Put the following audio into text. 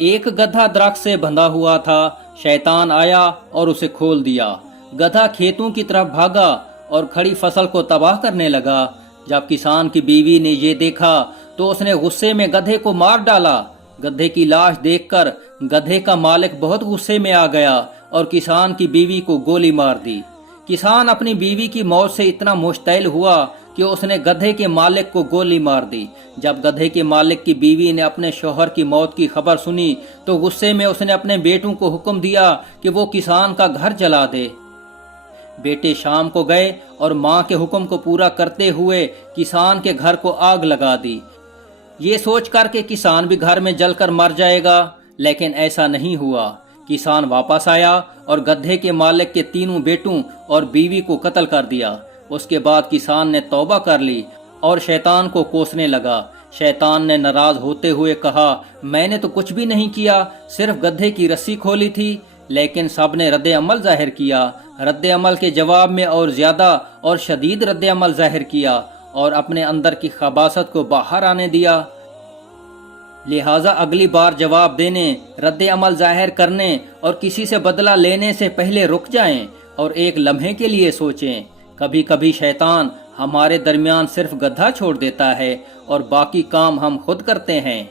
ایک گدھا درخت سے بندھا ہوا تھا، شیطان آیا اور اسے کھول دیا۔ گدھا کھیتوں کی طرف بھاگا اور کھڑی فصل کو تباہ کرنے لگا۔ جب کسان کی بیوی نے یہ دیکھا تو اس نے غصے میں گدھے کو مار ڈالا۔ گدھے کی لاش دیکھ کر گدھے کا مالک بہت غصے میں آ گیا اور کسان کی بیوی کو گولی مار دی۔ کسان اپنی بیوی کی موت سے اتنا مشتعل ہوا کہ اس نے گدھے کے مالک کو گولی مار دی۔ جب گدھے کے مالک کی بیوی نے اپنے شوہر کی موت کی خبر سنی تو غصے میں اس نے اپنے بیٹوں کو حکم دیا کہ وہ کسان کا گھر جلا دے۔ بیٹے شام کو گئے اور ماں کے حکم کو پورا کرتے ہوئے کسان کے گھر کو آگ لگا دی، یہ سوچ کر کہ کسان بھی گھر میں جل کر مر جائے گا، لیکن ایسا نہیں ہوا۔ کسان واپس آیا اور گدھے کے مالک کے تینوں بیٹوں اور بیوی کو قتل کر دیا۔ اس کے بعد کسان نے توبہ کر لی اور شیطان کو کوسنے لگا۔ شیطان نے ناراض ہوتے ہوئے کہا، میں نے تو کچھ بھی نہیں کیا، صرف گدھے کی رسی کھولی تھی۔ لیکن سب نے رد عمل ظاہر کیا، رد عمل کے جواب میں اور زیادہ اور شدید رد عمل ظاہر کیا اور اپنے اندر کی خباثت کو باہر آنے دیا۔ لہٰذا اگلی بار جواب دینے، رد عمل ظاہر کرنے اور کسی سے بدلہ لینے سے پہلے رک جائیں اور ایک لمحے کے لیے سوچیں۔ کبھی کبھی شیطان ہمارے درمیان صرف گدھا چھوڑ دیتا ہے اور باقی کام ہم خود کرتے ہیں۔